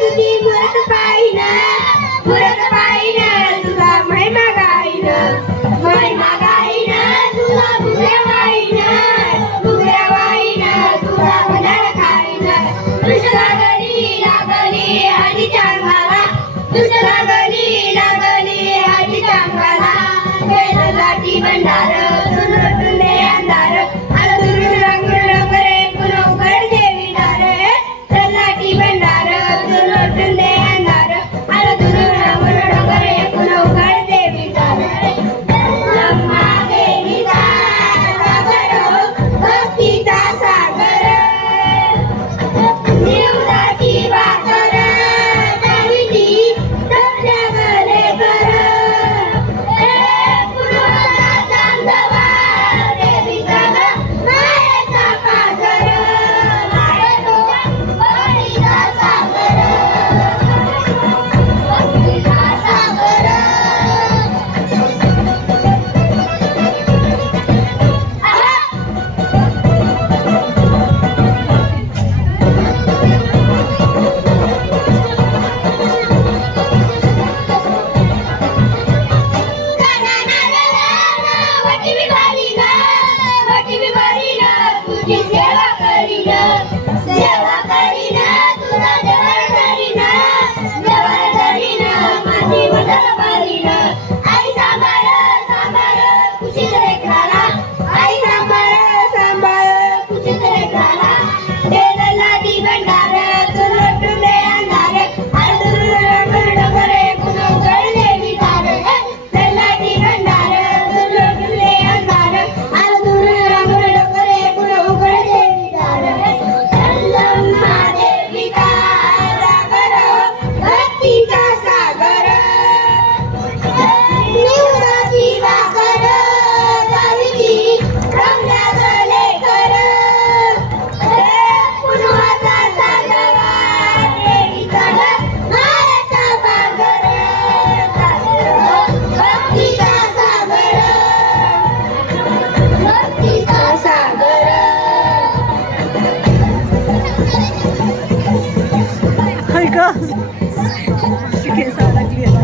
to be put aside. Yeah. Keshaunah dia.